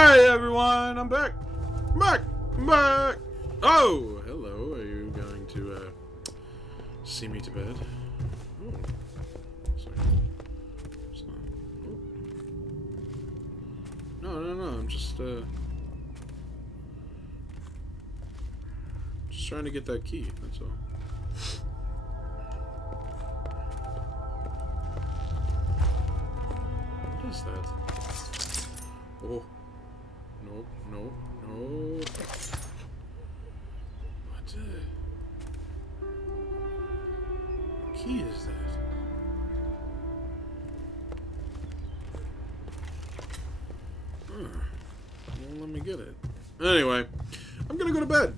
Hey everyone, I'm back! I'm back! Oh, hello, are you going to, see me to bed? Oh, sorry. It's not. Oh. No, I'm just trying to get that key, that's all. What is that? Oh. Nope. What key is that? Won't let me get it. Anyway, I'm gonna go to bed.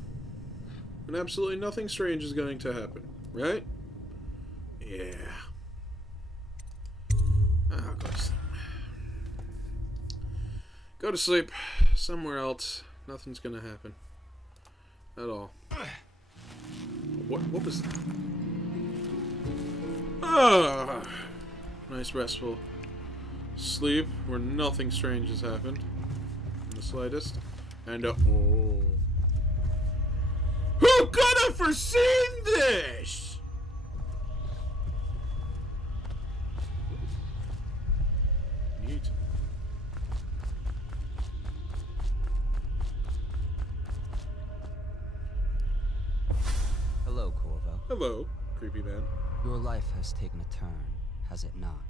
And absolutely nothing strange is going to happen, right? Yeah. I'll go to sleep. Go to sleep somewhere else. Nothing's gonna happen at all. What was that? Ah, nice restful sleep where nothing strange has happened in the slightest. And oh, who could have foreseen this? Neat. Hello, Corvo. Hello, creepy man. Your life has taken a turn, has it not?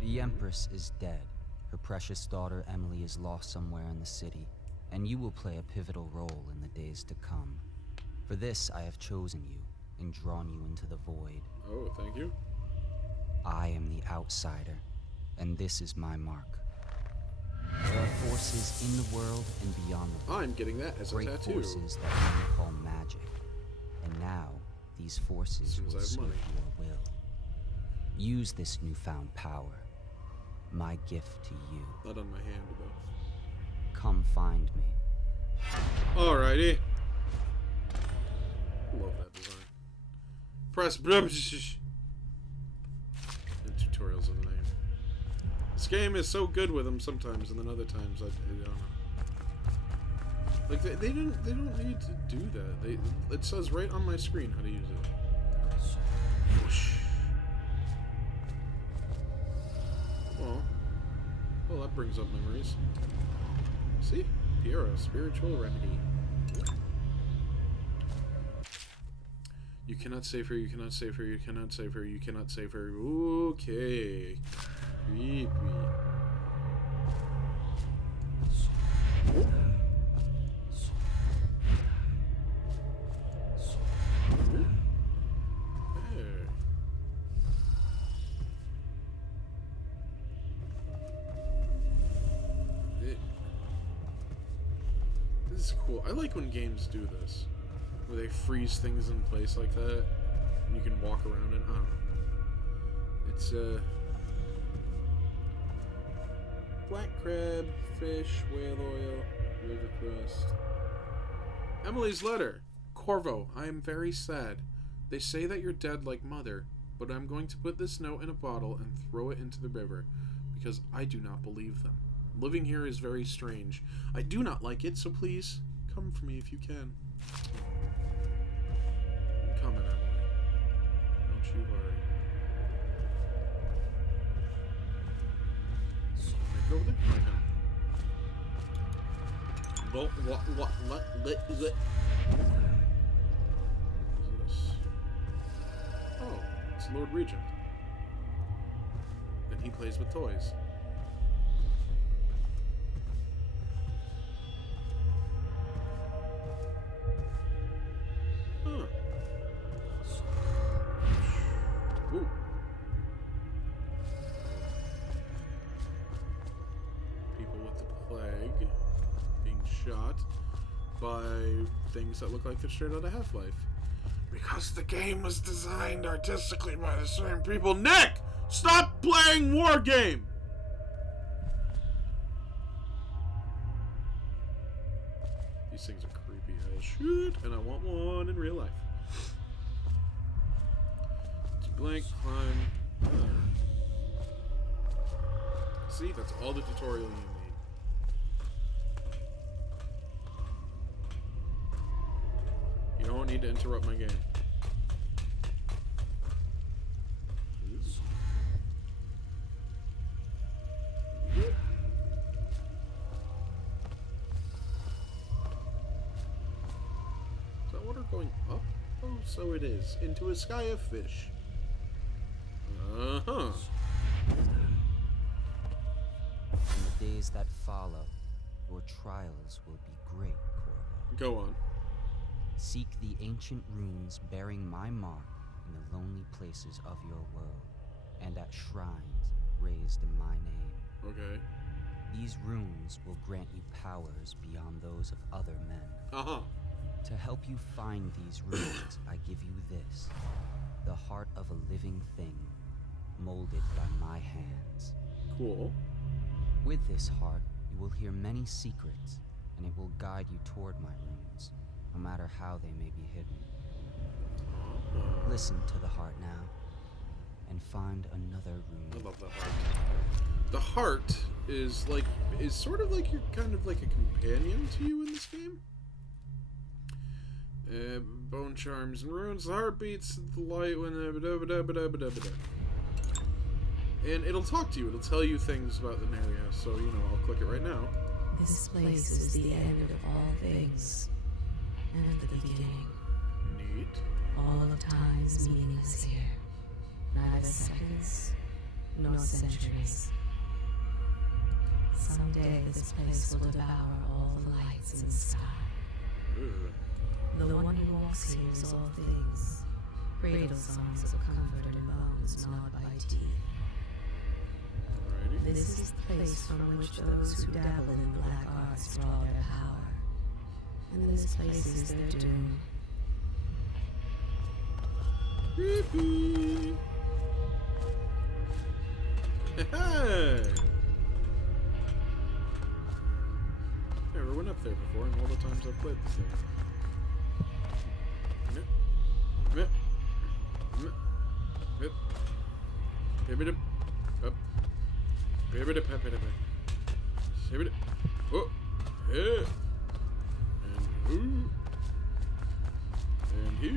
The Empress is dead. Her precious daughter Emily is lost somewhere in the city, and you will play a pivotal role in the days to come. For this, I have chosen you and drawn you into the void. Oh, thank you. I am the outsider, and this is my mark. There are forces in the world and beyond the world. I'm getting that as a Great tattoo. forces that many call magic. And now, these forces will serve money. your will. Use this newfound power. My gift to you. Not on my hand, though. Come find me. Alrighty. Love that design. Press the tutorials of the name. This game is so good with them sometimes, and then other times I don't know. Like they don't need to do that. It says right on my screen how to use it. Whoosh. Well, that brings up memories. See? Piero, spiritual remedy. You cannot save her, you cannot save her, you cannot save her, you cannot save her. Okay. Creepy. This is cool. I like when games do this, where they freeze things in place like that, and you can walk around it. I don't know. It's black crab, fish, whale oil, river crust. Emily's letter. Corvo, I am very sad. They say that you're dead like Mother, but I'm going to put this note in a bottle and throw it into the river, because I do not believe them. Living here is very strange. I do not like it, so please, come for me if you can. I'm coming, Emily. Don't you worry. Can I go there? I can. What is this? Oh, it's Lord Regent. And he plays with toys. Huh. Ooh. People with the plague being shot by things that look like they're straight out of Half-Life. Because the game was designed artistically by the same people. Nick! Stop playing War Game! These things are creepy as shit, and I want one in real life. It's blank, climb. See, that's all the tutorial you need. need to interrupt my game. Is that water going up? Oh, so it is. Into a sky of fish. Uh-huh. In the days that follow, your trials will be great, Corvo. Go on. Seek the ancient runes bearing my mark in the lonely places of your world, and at shrines raised in my name. Okay. These runes will grant you powers beyond those of other men. Uh-huh. To help you find these runes, I give you this, the heart of a living thing, molded by my hands. Cool. With this heart, you will hear many secrets, and it will guide you toward my runes, no matter how they may be hidden. Listen to the heart now, and find another I rune. love the heart. The heart is sort of like you're kind of like a companion to you in this game. Bone charms and runes, the heart beats the light when and it'll talk to you. It'll tell you things about the area. So, you know, I'll click it right now. This place is the end of all things, and the beginning. Neat. All of time's meaningless here. Neither seconds, nor centuries. Someday this place will devour all the lights in the sky. Ugh. The one who walks here is all things. Cradle songs of comfort and bones gnawed by teeth. Alrighty. This is the place from which those who dabble in black arts draw their power. And this place is their doom. Creepy. Hey! Never went up there before in all the times I've played this thing. Mip. Mip. Mip. Mip. Up. Mip. Mip. Oh. Hey. And who? And he.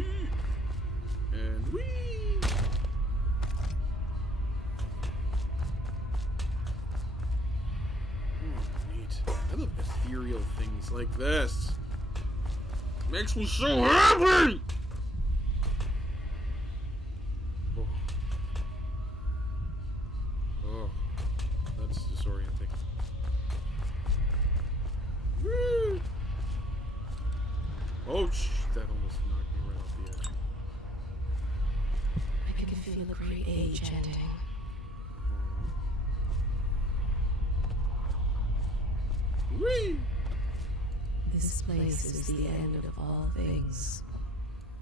And we. Oh, neat. I love ethereal things like this. Makes me so happy. Oh, oh, that's disorienting. Woo! Oh, that almost knocked me right off the edge. I can feel a great age ending. Whee! This place is the end of all things,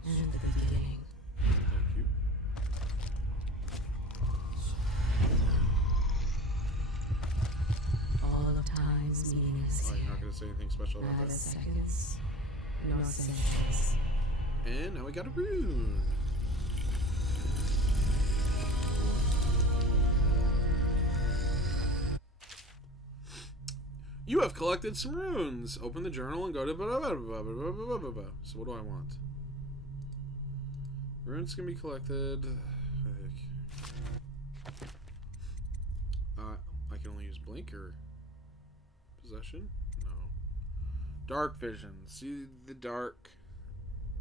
and the beginning. Thank you. All of time's meaningless Oh, you're here. not going to say anything special about Neither that. seconds, nor centuries. And now we got a rune. You have collected some runes. Open the journal and go to blah, blah, blah, blah, blah, blah, blah, blah. So what do I want? Runes can be collected. I can only use blink or possession. No. Dark vision. See the dark.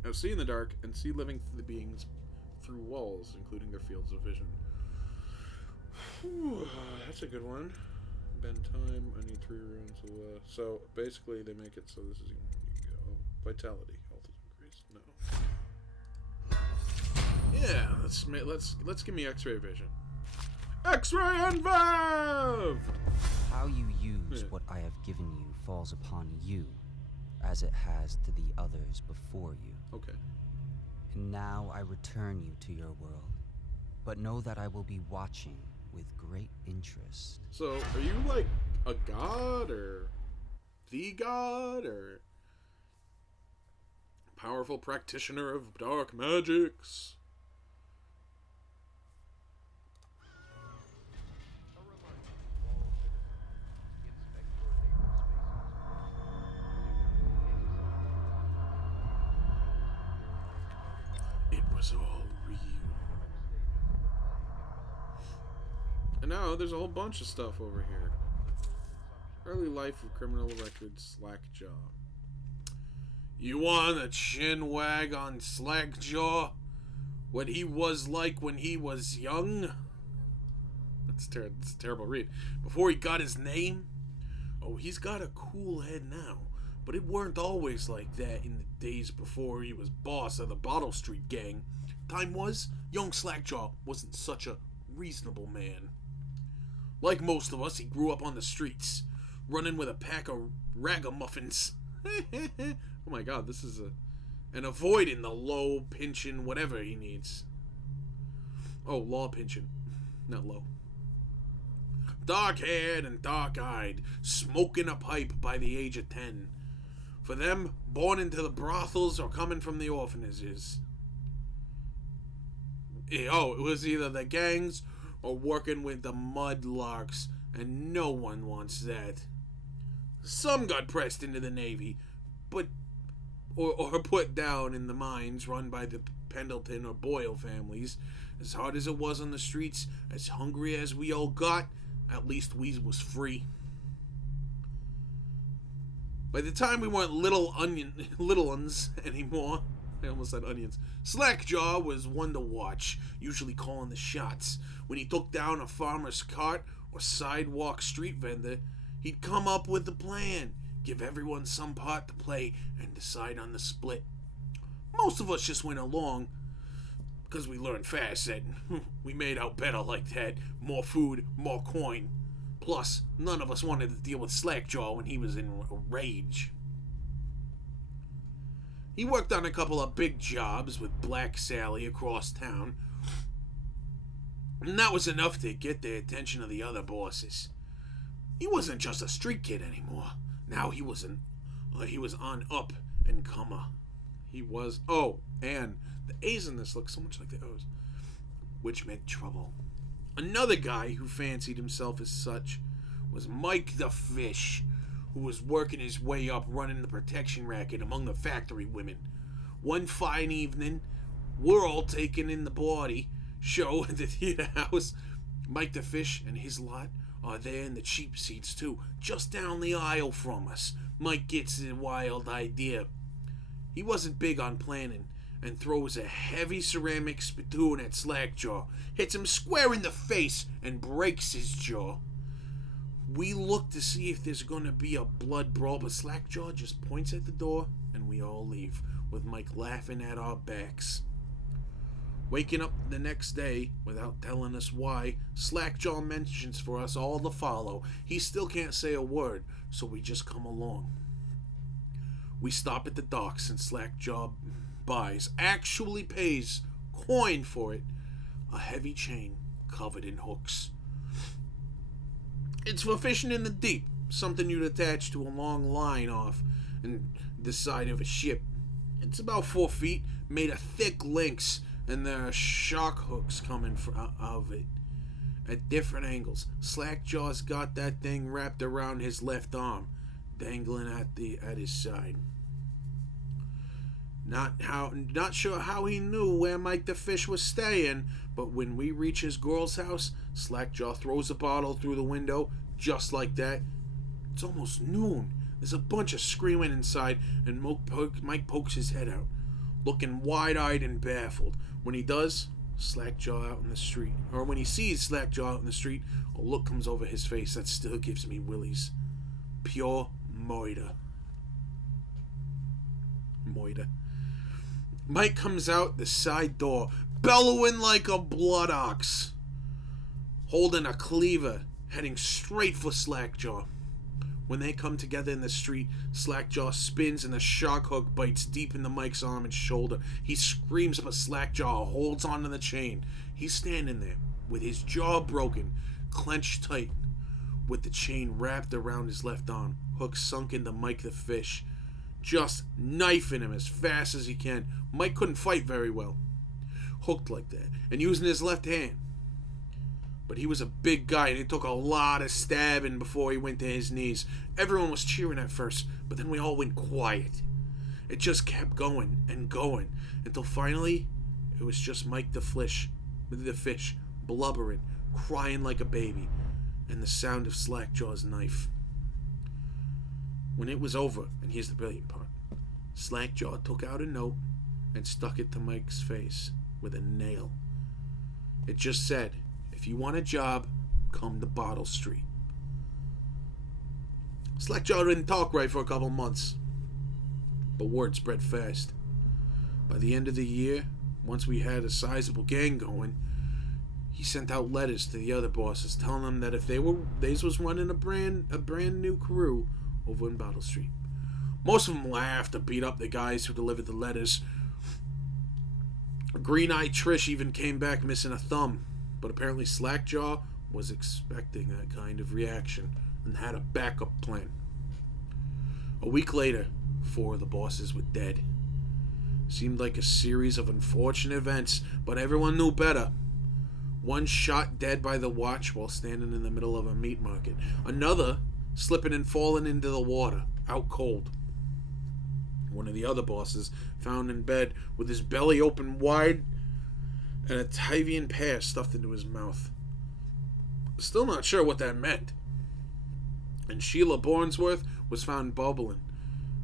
Oh, see in the dark and see living beings through walls, including their fields of vision. Whew, that's a good one. Bend time. I need 3 runes. So basically, they make it so this is vitality. Health is increased. No. Yeah, let's give me X-ray vision. X-ray and Valve. How you use what I have given you falls upon you, as it has to the others before you. Okay. And now I return you to your world, but know that I will be watching with great interest. So, are you like a god or the god or powerful practitioner of dark magics? was all real. And now there's a whole bunch of stuff over here. Early life of criminal records, Slackjaw. You want a chin wag on Slackjaw? What he was like when he was young? That's a terrible read. Before he got his name? Oh, he's got a cool head now. But it weren't always like that in the days before he was boss of the Bottle Street gang. Time was, young Slackjaw wasn't such a reasonable man. Like most of us, he grew up on the streets, running with a pack of ragamuffins. Oh my god, this is and avoiding the low pension whatever he needs. Oh, law pension, not low. Dark-haired and dark-eyed, smoking a pipe by the age of 10. For them, born into the brothels or coming from the orphanages. Oh, it was either the gangs or working with the mudlarks, and no one wants that. Some got pressed into the Navy, but or put down in the mines run by the Pendleton or Boyle families. As hard as it was on the streets, as hungry as we all got, at least we was free. By the time we weren't little uns anymore, I almost said onions, Slackjaw was one to watch, usually calling the shots. When he took down a farmer's cart or sidewalk street vendor, he'd come up with a plan, give everyone some part to play, and decide on the split. Most of us just went along, because we learned fast that we made out better like that. More food, more coin. Plus, none of us wanted to deal with Slackjaw when he was in a rage. He worked on a couple of big jobs with Black Sally across town, and that was enough to get the attention of the other bosses. He wasn't just a street kid anymore. Now he was on up and comer. He was, and the A's in this look so much like the O's, which meant trouble. Another guy who fancied himself as such was Mike the Fish, who was working his way up running the protection racket among the factory women. One fine evening, we're all taking in the body show at the theater house. Mike the Fish and his lot are there in the cheap seats too, just down the aisle from us. Mike gets a wild idea. He wasn't big on planning, and throws a heavy ceramic spittoon at Slackjaw, hits him square in the face, and breaks his jaw. We look to see if there's gonna be a blood brawl, but Slackjaw just points at the door, and we all leave, with Mike laughing at our backs. Waking up the next day, without telling us why, Slackjaw mentions for us all to follow. He still can't say a word, so we just come along. We stop at the docks, and Slackjaw actually pays coin for it, a heavy chain covered in hooks. It's for fishing in the deep, something you'd attach to a long line off and the side of a ship. It's about 4 feet, made of thick links, and there are shark hooks coming out of it at different angles. Slackjaw's got that thing wrapped around his left arm, dangling at his side. Not sure how he knew where Mike the Fish was staying, but when we reach his girl's house, Slackjaw throws a bottle through the window, just like that. It's almost noon. There's a bunch of screaming inside, and Mike pokes his head out, looking wide-eyed and baffled. When he does, Slackjaw out in the street, or when he sees Slackjaw out in the street, a look comes over his face that still gives me willies. Pure moida. Mike comes out the side door, bellowing like a blood ox, holding a cleaver, heading straight for Slackjaw. When they come together in the street, Slackjaw spins and the shark hook bites deep into Mike's arm and shoulder. He screams, but Slackjaw holds onto the chain. He's standing there with his jaw broken, clenched tight, with the chain wrapped around his left arm, hook sunk into Mike the Fish, just knifing him as fast as he can. Mike couldn't fight very well, hooked like that, and using his left hand. But he was a big guy, and it took a lot of stabbing before he went to his knees. Everyone was cheering at first, but then we all went quiet. It just kept going and going, until finally It was just Mike the fish, blubbering, crying like a baby, and the sound of Slackjaw's knife. When it was over, and here's the brilliant part, Slackjaw took out a note and stuck it to Mike's face with a nail. It just said, "If you want a job, come to Bottle Street." Slackjaw didn't talk right for a couple months, but word spread fast. By the end of the year, once we had a sizable gang going, he sent out letters to the other bosses telling them that if they was running a brand new crew over in Bottle Street. Most of them laughed or beat up the guys who delivered the letters. Green-Eyed Trish even came back missing a thumb, but apparently Slackjaw was expecting that kind of reaction and had a backup plan. A week later, 4 of the bosses were dead. Seemed like a series of unfortunate events, but everyone knew better. One shot dead by the watch while standing in the middle of a meat market. Another slipping and falling into the water, out cold. One of the other bosses found in bed with his belly open wide and a Tyvian pear stuffed into his mouth. Still not sure what that meant. And Sheila Bornsworth was found bubbling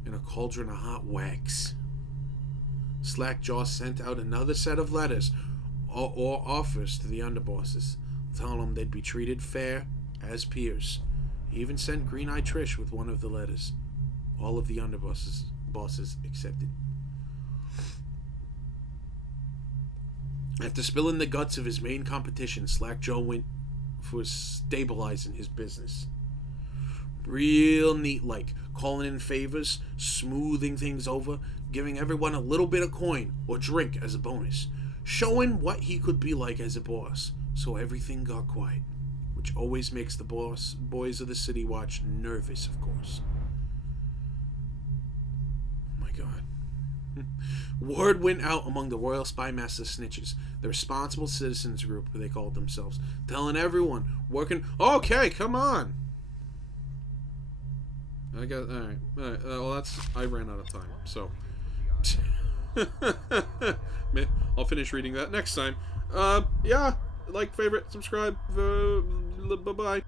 in a cauldron of hot wax. Slackjaw sent out another set of letters or offers to the underbosses, telling them they'd be treated fair as peers. He even sent Green-Eyed Trish with one of the letters. All of the underbosses accepted. After spilling the guts of his main competition, Slackjaw went for stabilizing his business. Real neat like, calling in favors, smoothing things over, giving everyone a little bit of coin or drink as a bonus, showing what he could be like as a boss. So everything got quiet, which always makes the boys of the City Watch nervous, of course. Oh my god. Word went out among the Royal Spymaster Snitches, the responsible citizens group they called themselves, telling everyone working, "Okay, come on." All right. Well, I ran out of time, so I'll finish reading that next time. Yeah, like, favorite, subscribe. Bye-bye.